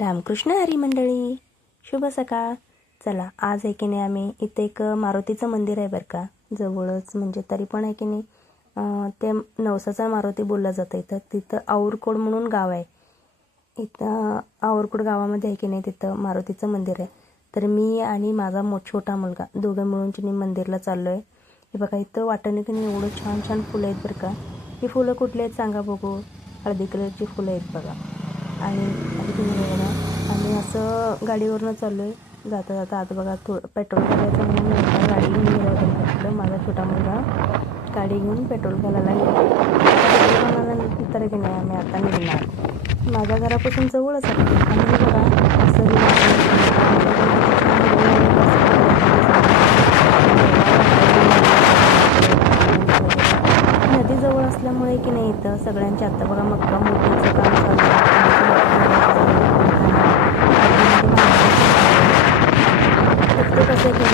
रामकृष्ण हरी मंडळी शुभ सकाळ. चला आज आहे की नाही आम्ही? इथे एक मारुतीचं मंदिर आहे बरं का. जवळच म्हणजे तरी पण आहे की नाही? ते नवसाचा मारुती बोललं जातं इथं. तिथं आऊरकोड म्हणून गाव आहे. इथं आऊरकोड गावामध्ये आहे की नाही तिथं मारुतीचं मंदिर आहे. तर मी आणि माझा मो छोटा मुलगा दोघं मिळून की मंदिरला चाललो आहे हे बघा इथं वाटणं की नाही एवढं छान छान फुलं आहेत बरं का. ही फुलं कुठली आहेत सांगा बघू. हळदी कलरची फुलं आहेत बघा. आणि आता तुम्ही बघा आम्ही असं गाडीवरनं चाललो आहे जाता जाता आता बघा थोडं पेट्रोल घालायचं म्हणून गाडी घेऊन गेलो होतो माझा छोटा मुलगा. गाडी घेऊन पेट्रोल घालायला गेला. पेट्रोल तर की नाही आम्ही आता निघणार. माझ्या घरापासून जवळच आहे आणि बघा असं नदीजवळ नदी जवळ असल्यामुळे की नाही इथं सगळ्यांची आत्ता बघा मक्का मोठीचं काम चालू आहे. कसं की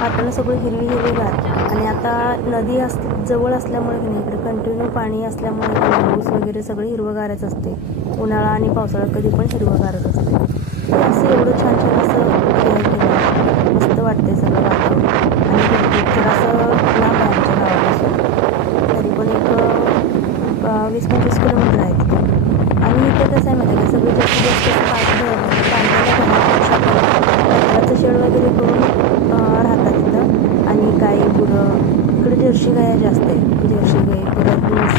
आपल्याला सगळं हिरवी हिरवीगार आणि आता नदी अस जवळ असल्यामुळे की नाही इकडे कंटिन्यू पाणी असल्यामुळे ऊस वगैरे सगळं हिरवंगारच असते. उन्हाळा आणि पावसाळा कधी पण हिरवंगारच असते ते असं एवढं छान छान असं हे आहे की नाही, मस्त वाटते सगळं वातावरण आणि भरपूर असं लांब आहे आमच्या गावापासून तरी पण एक अ, वीस पंचवीस किलोमीटर आहे तिथे आणि इथे कसं आहे माहिती आहे का सगळे जास्तीत जास्त पाण्याचं शेड वगैरे करून अ, राहतात तिथं आणि गाई गुरं इकडे जर्शी गाया जास्त आहे जर्शी गाई परत म्हसं,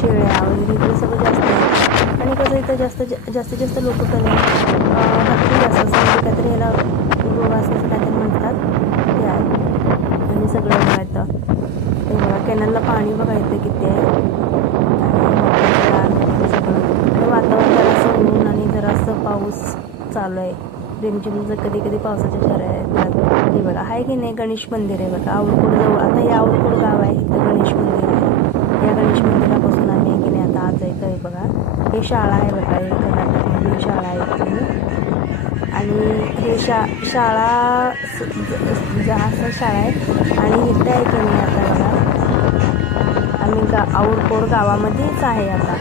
शेळ्या वगैरे इकडे सगळं जास्त आहे आणि कसं इथं जास्त जास्तीत जास्त लोक कमी हत्ती जास्त म्हणजे काहीतरी याला गोवा असं काहीतरी म्हणतात. ते आहे आणि सगळं बघायचं ते बघा कॅनलला पाणी बघायचं इथे किती आहे. आणि सगळं. वातावरण जरासं ऊन आणि जरासं पाऊस चालू आहे. रिमझिमचं कधी कधी पावसाच्या शहर आहेत हे बघा आहे की नाही गणेश मंदिर आहे बघा. आवडकुड जवळ आता हे आवडकुड गाव आहे. इथं गणेश मंदिर आहे. या गणेश मंदिरापासून आम्ही की नाही आता आज आहे आहे बघा. हे शाळा आहे बघा एक कर्नाटकमधली शाळा आहे ती. आणि हे शा शाळा स- असं शाळा आहे. आणि इथं आहे की नाही आता बघा? आम्ही गा आऊरकोड गावामध्येच आहे आता.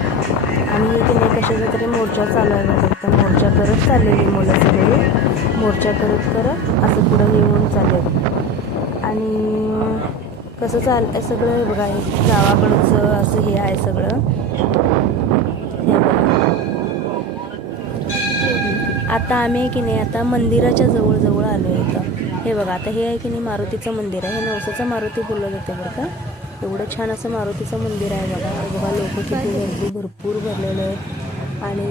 आणि की नाही कशाचा तरी मोर्चा चालू आहे बघा. तर मोर्चा करत चाललेली मुलं सगळी. मोर्चा करत करत असं पुढं येऊन चालले आणि कसं चाल सगळं बघा हे गावाकडचं असं हे आहे सगळं. आता आम्ही की नाही आता मंदिराच्या जवळजवळ आलो आहे इथं. हे बघा आता हे आहे की नाही मारुतीचं मंदिर आहे. हे नवसाचं मारुती बोललं जातं बरं का? एवढं छान असं मारुतीचं मंदिर आहे बघा. बघा लोक किती गर्दी भरपूर भरलेलं आहे आणि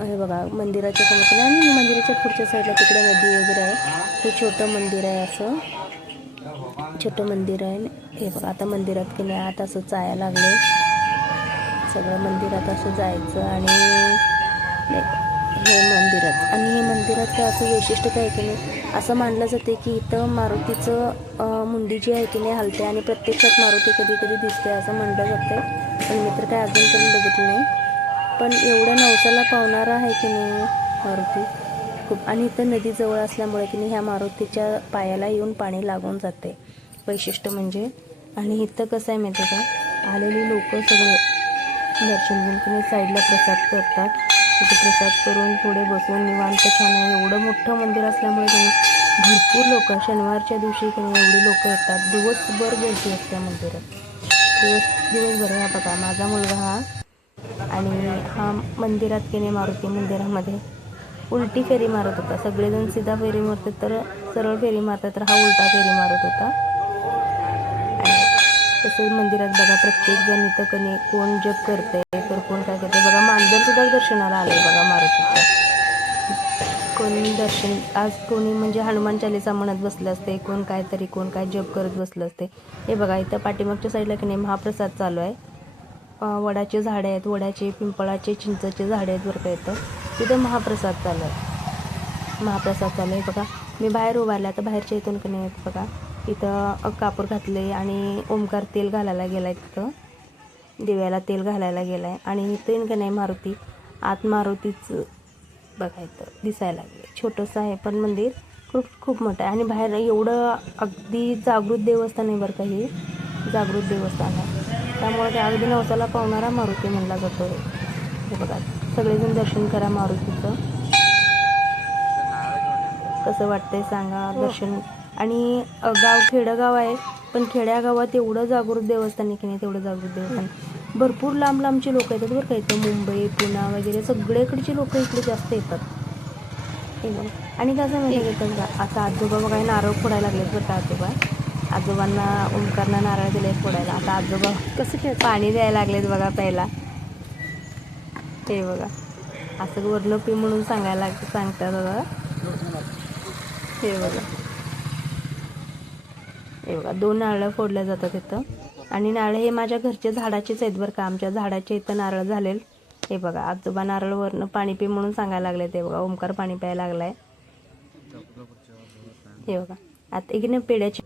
हे बघा मंदिराच्या समोर आणि मंदिराच्या पुढच्या साईडला तिकडे नदी वगैरे आहे. हे छोटं मंदिर आहे असं. छोटं मंदिर आहे. हे बघा आता मंदिरात की नाही आता असं जायला लागले सगळं मंदिरात असं जायचं आणि हे मंदिरात. आणि हे मंदिरात असं वैशिष्ट्य काय की नाही असं मानलं जाते की इथं मारुतीचं मुंडी जी आहे की नाही हलते आणि प्रत्यक्षात मारुती कधी कधी दिसते असं म्हणलं जातं पण मी तर काय अजूनपर्यंत बघितलं नाही. पण एवढ्या नवसाला पावणारा आहे की नाही मारुती? खूप. आणि इथं नदीजवळ असल्यामुळे की नाही ह्या मारुतीच्या पायाला येऊन पाणी लागून जाते वैशिष्ट्य म्हणजे आणि इथं कसं आहे माहिती आहे का? आलेली लोक सगळे दर्शन घेऊन की नाही साईडला प्रसाद करतात. तिथे प्रसाद करून थोडे बसून निवांत छान आहे. एवढं मोठं मंदिर असल्यामुळे त्यांनी भरपूर लोक शनिवारच्या दिवशी त्यांनी एवढी लोक येतात. दिवसभर गर्दी असते मंदिरात. दिवस दिवसभर हा बघा माझा मुलगा हा आणि हा मंदिरात की नाही मारुती मंदिरामध्ये उलटी फेरी मारत होता. सगळेजण सीधा फेरी मारतात तर सरळ फेरी मारतात तर हा उलटा फेरी मारत होता. तसंच मंदिरात बघा प्रत्येक जण इथं कणी कोण जप करते तर कोण काय करते बघा मांजर सुद्धा दर्शनाला आहे बघा मारुतीचं कोणी दर्शन आज कोणी म्हणजे हनुमान चालीसा म्हणत बसलं असते कोण काय तरी कोण काय जप करत बसलं असते हे बघा इथं पाठीमागच्या साईडला की नाही महाप्रसाद चालू आहे. वडाचे झाडे आहेत वडाचे पिंपळाचे चिंचाचे झाडे आहेत बरं का इथं. तिथं महाप्रसाद चालू आहे. महाप्रसाद चालू आहे बघा. मी बाहेर उभारला आता बाहेरच्या इथून की नाही बघा. इथं कापूर घातले आणि ओमकार तेल घालायला गेला आहे तिथं. दिव्याला तेल घालायला गेला आहे आणि इथं का नाही मारुती आत मारुतीचं बघा इथं दिसायला लागले छोटंसं आहे पण मंदिर खूप खूप मोठं आहे. आणि बाहेर एवढं अगदी जागृत देवस्थान आहे बरं का हे. जागृत देवस्थान आहे. त्यामुळे ते अगदी नवसाला पावणारा मारुती म्हणला जातो हे बघा सगळेजण दर्शन करा मारुतीचं. कसं वाटतंय सांगा दर्शन आणि गाव खेडगाव आहे पण खेड्यागावात एवढं जागृत देवस्थान आहे की नाही तेवढं जागृत देवस्थान. भरपूर लांब लांबचे लोक येतात बरं का इथं मुंबई पुणा वगैरे सगळीकडचे लोक इकडे जास्त येतात. हे बघ. आणि कसं माहिती येतात का आता आजोबा बघा नारळ फोडायला लागलेत बरं का आजोबा. आजोबांना ओंकारना नारळ दिले फोडायला. आता आजोबा कसं काय पाणी द्यायला लागलेत बघा प्यायला. हे बघा. असं वर्ण पी म्हणून सांगायला सांगतात बघा. हे बघा. हे बघा दोन नारळं फोडल्या जातात इथं. आणि नारळ हे माझ्या घरचे झाडाचेच आहेत बरं का. आमच्या झाडाचे इथं नारळ झालेल. हे बघा आजोबा नारळ वरनं पाणी पी म्हणून सांगायला लागले ते बघा ओंकार पाणी प्यायला लागलाय. हे बघा आता एक ना पेड्याची